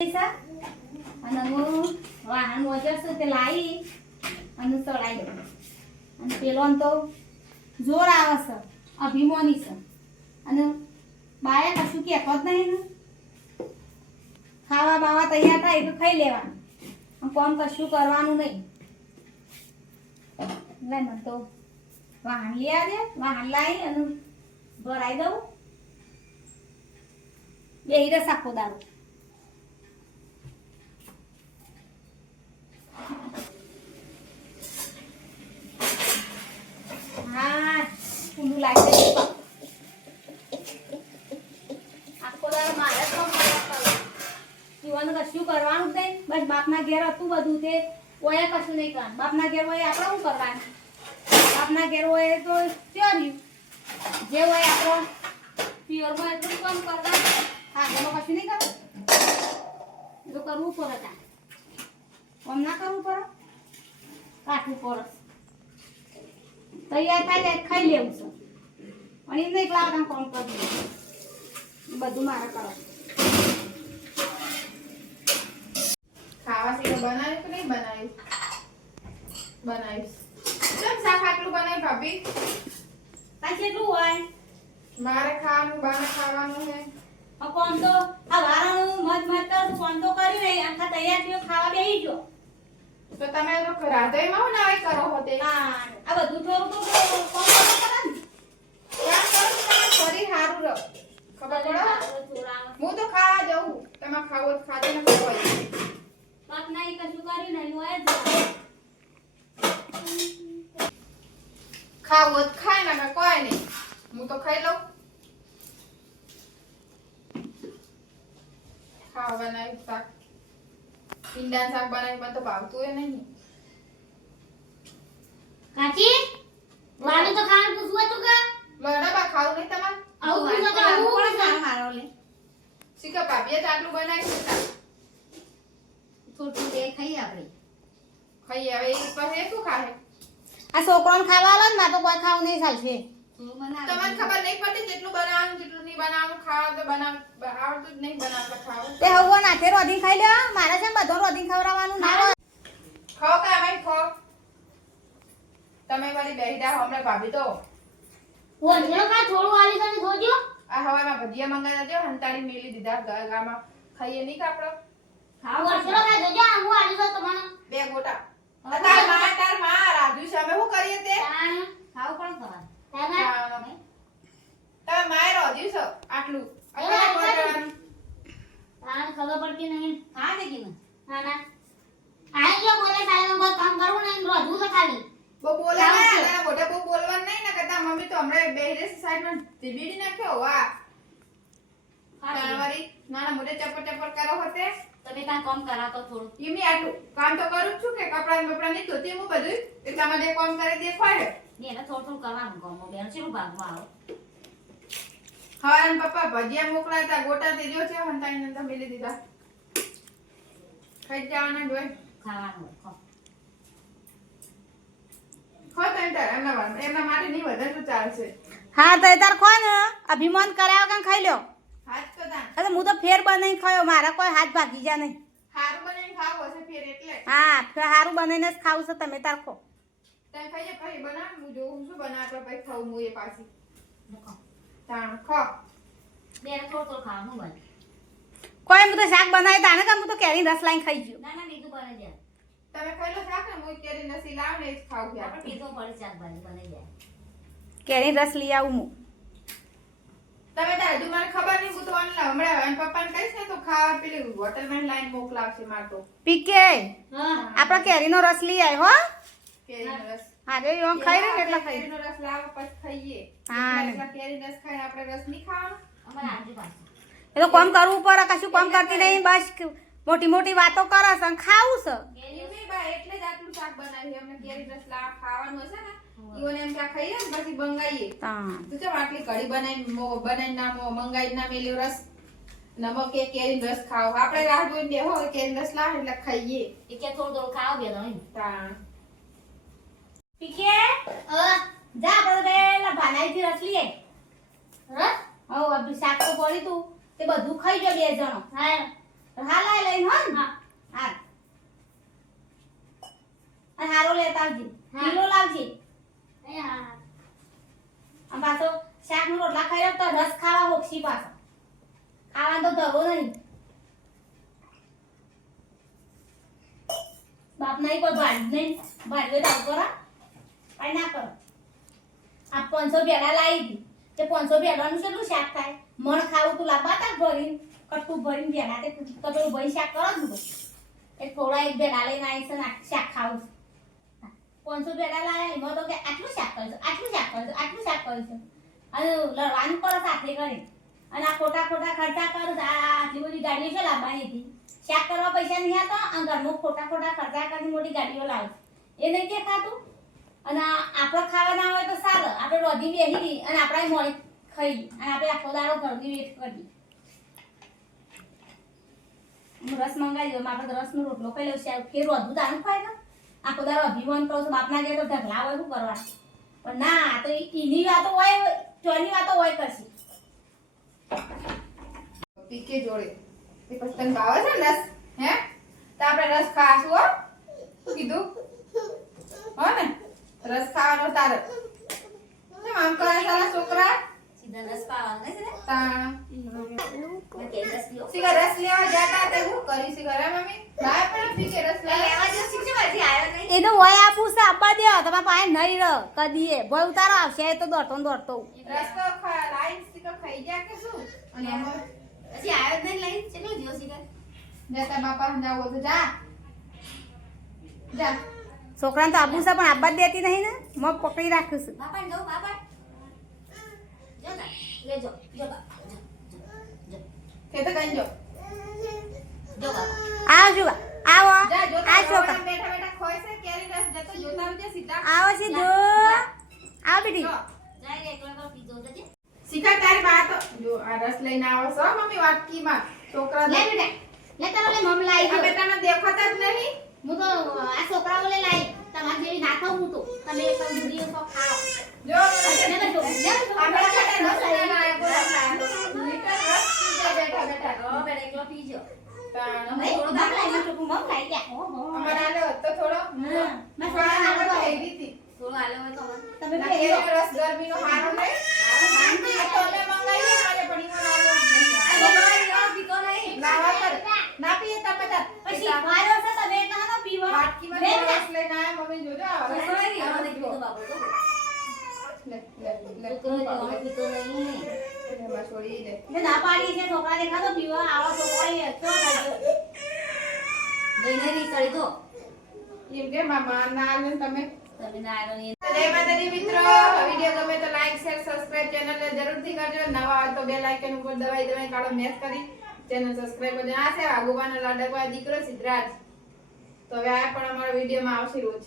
પૈસા અને હું વાહન વજરશે તે લાવી અને ચડાવી દઉં અને પેલો તો જોર આવે છે અભિમાની છે અને બાયા કશું કહેતો જ નહીં ને ખાવા બાવા તૈયાર થાય તો ખાઈ લેવાનું કોમ કશું કરવાનું નહીં એટલે મને તો વાહન લઈ આવે વાહન લાવી અને ભરાઈ દઉં બેહી રસ આખો દારૂ હા ઊંધું લાગે આખો દારૂ મારે તો જીવન કશું કરવાનું જ નહીં બસ બાપના ઘેર હતું બધું તે ઓય કશું નહીં કરવાનું બાપના ઘેર હોય આપણે શું કરવાનું બાપના ઘેર હોય તો ચોર્યું જે હોય આપણો પિયરમાં એટલું કામ કરવાનું હા એમાં કશું નહીં કરવું એ તો કરવું પડે ત્યાં કામ ના કરવું પડે કાઠવું પડે તૈયાર થાય ખાઈ લેવું છે અને એમ નહીં લાવતા કામ કરવું બધું મારે કરો ખાવા સિવાય બનાવ્યું કે નહીં બનાવ્યું બનાવીશ કેમ શાક આટલું બનાવ્યું ભાભી તાર કેટલું હોય મારે ખાવાનું બાને ખાવાનું છે કોમ તો આ વારાનું મત મત તો કોમ તો કરી રહી આખા તૈયાર થયો ખાવા બેહી ગયો તો તમે તો રાધોઈમાં હું નાઈ કરો હોતે હા આ બધું થોડું તો કોમ કરે ને કામ કરો તો તમે શરીર સારું રહો ખબર પડે હું તો ખાવા જાઉં તમે ખાવો તો ખાજો ને ખવાય બાપ ના કશું કરી નહીં હોય જ ખાવો તો ખાય ને મેં કોઈ નહીં હું તો ખાઈ લઉં ખાવા બનાવ્યું શાક ભીંડાનું શાક બનાવ્યું મને તો ભાવતું એ નહીં કાચી મારું તો ખાવાનું પૂછવું હતું કે લડબા ખાવું નહીં તમારે આવું પૂછો તો આવું કોણ પૂછો. હારો લે શીખા ભાભીએ તો આટલું બનાવ્યું છે શાક. થોડું દે ખાઈ આપણે ખાઈએ હવે એ પછી શું ખાહે આ છોકરાને ખાવા આલો ને મારે તો કોઈ ખાવું નહીં ચાલશે તમને ખબર નહીં પડતી કેટલું બનાવવાનું કેટલું નહીં બનાવવાનું ખાવા તો આવડતું જ નહીં બનાવતા ખાવું તે હવો નાથે રોધી ખાઈ લે મારે છે ને બધો રોધી ખવડાવવાનું ના હોય ખાઓ કે અમે ખાઓ તમે મારી બેહીદા હમણાં ભાભી તો ઓળખ્યો કા થોડું આલી તને જોજો આ હવામાં ભજીયા મંગાવ્યા દેજો હંતાડી મેલી દીધા ગામાં ખાઈએ નહીં કાપડો ઓળખ્યો કા જોજો આ હું આલી તો તમને બે ગોટા તાર માં રાજુ છે અમે શું કરીએ તે ખાવ પણ ખવા તાના તમે માય રોજ્યું છો આટલું તાને ખબર પડતી નહીં હા ને કીને ના ના આઈ ગયો બોલે સાહેબ બસ કામ કરવું નહીં રોજુ તો ખાલી બહુ બોલે ના મોટા બહુ બોલવાનું નહીં ને કહેતા મમ્મી તો હમણાં બેહીરેસ સાઈડમાં બીડી નાખ્યો વાહ તારવારી નાના મોટે ચપર ચપર કરો હોતે તમે ત્યાં કામ કરાતો થોડું એમની આટલું કામ તો કરું જ છું કે કપડા બપડા નહીં ધોતી હું બધું એટલામાં જે કામ કરે તે ખવાય એને થોડું થોડું કરવાનું કામ બેન છે ભાગમાં આવો હા અને પપ્પા ભજીયા મોકલાતા ગોટા તે જો છે હંતાઈને તો મેલી દીધા ખાઈ જવાના જોઈ ખાવાનું ખાવ ખો તો એમના માટે નહીં વધારે તો ચાલશે હા તો તાર ખો ને અભિમાન કરાવ કે ખાઈ લ્યો હાથ તો દાન અરે હું તો ફેર બનાવી ખાયો મારા કોઈ હાથ ભાગી જા નહીં હારું બનાવીને ખાવું હશે ફેર એટલે હા સારું બનાવીને જ ખાવું છે તમે તાર ખો તમે ખાઈએ પછી બનાવ હું જોઉં શું બનાવતો પછી ખાવું હું એ પાછી તાણ ખો બે થોડું થોડું ખાવાનું બને કોઈ હું તો શાક બનાવી તાને કે હું તો કેરી રસ લાઈને ખાઈ ગયો ના ના બીજું બને જાય તમે ખાઈ લો શાક ને હું કેરી નસી લાવ ને એ જ ખાવું છે આપણે પીધો પડે શાકભાજી બને જાય કેરી રસ લઈ આવું હું તમે તાર હજુ મને ખબર નહીં હું તો ઓનલાઈન હમણાં એમ પપ્પાને કહીશ ને તો ખાવા પેલી હોટલમાં લાઈન મોકલાવશે માર તો પીકે હા આપણે કેરીનો રસ લઈ આય હો કેરીનો રસ હા રે યો ખાઈ રે એટલા ખાઈ કેરીનો રસ લાવો પછી ખાઈએ હા ને. એટલા કેરી રસ ખાઈને આપણે રસ નહીં ખાવાનો અમાર આજુ પાછું એ તો કામ કરવું પડે કશું કામ કરતી નહીં બસ મોટી મોટી વાતો કરે છે અને ખાવું છે કેરી નહીં બા એટલે જ આટલું શાક બનાવ્યું અમને કેરી રસ લાવ ખાવાનું હશે ને ઈવોને એમ ચા ખાઈએ ને પછી બંગાઈએ હા તો ચમ આટલી કઢી બનાવીને ના મંગાઈ ના મેલ્યો રસ નમક કે કેરી રસ ખાવ આપણે રાહ જોઈને બેહો કે કેરી રસ લાવ એટલે ખાઈએ એ કે થોડું થોડું ખાવ બે દો તાણ પીકે જા આપણે પેલા ભાનાઈથી રસ લઈએ રસ હવ અભી શાક તો પડી તું તે બધું ખાઈ જો બે જણો હા હાલ આય લઈને હો ને હા. હાલ અને હારો લેતા આવજે હા. કિલો લાવજે એ હા. અને પાછો શાક નું રોટલા ખાઈ લો તો રસ ખાવા હોક્ષી પાછો ખાવાનો તો ધરો નહીં બાપ નહીં કોઈ ભાડ નહીં ભાડવે તો કરા કાંઈ ના કરો આ 500 ભેડા લાવી હતી તે 500 ભેડાનું કેટલું શાક થાય મણ ખાવું તું લાવવા તા ભરીને કટકું ભરીને ભેડા તે તો પેલું ભાઈ શાક કરો જ ને એક થોડા એક ભેડા લઈને આવીશ ને શાક ખાવું છે 500 ભેડા લાવ્યા એમાં તો કે આટલું શાક કરીશું આટલું શાક કરીશું આટલું શાક કરીશું અને લડવાનું કરો સાથે કરી અને આ ખોટા ખોટા ખર્ચા કરો આટલી બધી ગાડીઓ છે લાવવાની હતી શાક કરવા પૈસા નહીં આવતા અને ઘરમાં ખોટા ખોટા ખર્ચા કરીને મોટી ગાડીઓ લાવે એ નહીં દેખાતું અને આપણે ખાવા ના હોય તો સારું આપણે રોધી બેસી રહી અને આપણે મોડી ખાઈ અને આપણે આખો દાડો ઘરની વેટ કરી રસ મંગાવી દો આપણે રસનો રોટલો ખાઈ લઉં છે ફેર વધુ તારું ખાય ને આખો દાડો અભિમાન કહું છું બાપના ઘેર તો ઢગલા હોય શું કરવા પણ ના આ તો એની વાતો હોય ચોની વાતો હોય કરશે પીકે જોડે એ પછી તને ભાવે છે ને રસ હે તો આપણે રસ ખાશું હો શું કીધું હો ને રસ ખાવાનો તારે કેમ આમ કરે તારા છોકરા સીધા રસ પાવાનો છે ને તા મેં કે રસ પીઓ સિગર રસ લેવા જાતા તે હું કરી સિગર હે મમ્મી લાય પણ પીકે રસ લેવા જો શીખજો બાજી આવ્યો નહીં એ તો હોય આપું છે આપવા દે તમારા પાસે નહીં રહ કદીએ ભય ઉતારો આવશે એ તો દોડતો રસ તો લાઈન સિગર ખાઈ ગયા કે શું અને એમાં હજી આવ્યો જ નહીં લઈને કેટલો જીવો શીખે જતા બાપા જાવ તો જા જા છોકરાને તો આપું છે પણ આપવા જ દેતી નહીં ને મગ પકડી રાખું છું બાપા જો બાપા જો તા લેજો જો બાપા કે તો કઈ જો જો બાપા આવજો આવો જા આ જોતા છોકરા બેઠા બેઠા ખોય છે કેરી રસ જતો જોતા આવજે સીધા આવો સીધો આવ બેટી જો. જાય રે એકલો એકલો પીધો જજે શિખર તારી બા તો જો આ રસ લઈને આવો છો મમ્મી વાટકીમાં છોકરા લે બેટા લે તારો લે મમ લાઈ આ દો બેટાને દેખાતા જ નહીં હું તો આ છોકરાઓ લે લાઈ તમાર જેવી ના ખાઉં હું તો તમે એક ગુડી તો ખાઓ જો ને બેટો આ બેટા રસ લઈને આવ્યો બોલા લીટર રસ પીજે બેઠા બેઠા ઓ બેટા એકલો પીજો તાણ ભાઈ થોડો ગામ લાઈ મને તો મમ લાઈ ગયા હો હો અમારે આલ્યો તો થોડો હા મેં ખાવા છોકરાને આવતો આલો થઈ ગઈ હતી થોડો આલો હોય તો તમે ના બે કેરી રસ ગરમીનો હારો નહીં આ તો અમે મંગાવીએ મારે પડીમાં લાવો લાવા કર ના પીએ તમે તાર પછી વાયો છે તમે એટલા ના પીવા વાટકીમાં બે રસ લઈને આયા મમ્મી જોજો આ રસ લે લે બસ છોડી દે ના પાડી છે છોકરા દેખાતો પીવા આવો છોકરો એ તો લઈને રીસળી તો એમ કે મામા ના આલે તમે તમે ના આવ્યો ને તો જય માતાજી મિત્રો વિડિયો ગમે તો લાઈક શેર સબસ્ક્રાઇબ ચેનલ ને જરૂરથી કરજો નવા હોય તો બેલ આઇકન ઉપર દબાઈ કાળો મેચ કરી ચેનલ સબસ્ક્રાઇબ કરજો આ છે આગોવાનો લાડકવા દીકરો સિદ્ધરાજ તો હવે આ પણ અમારા વિડિયોમાં આવશે રોજ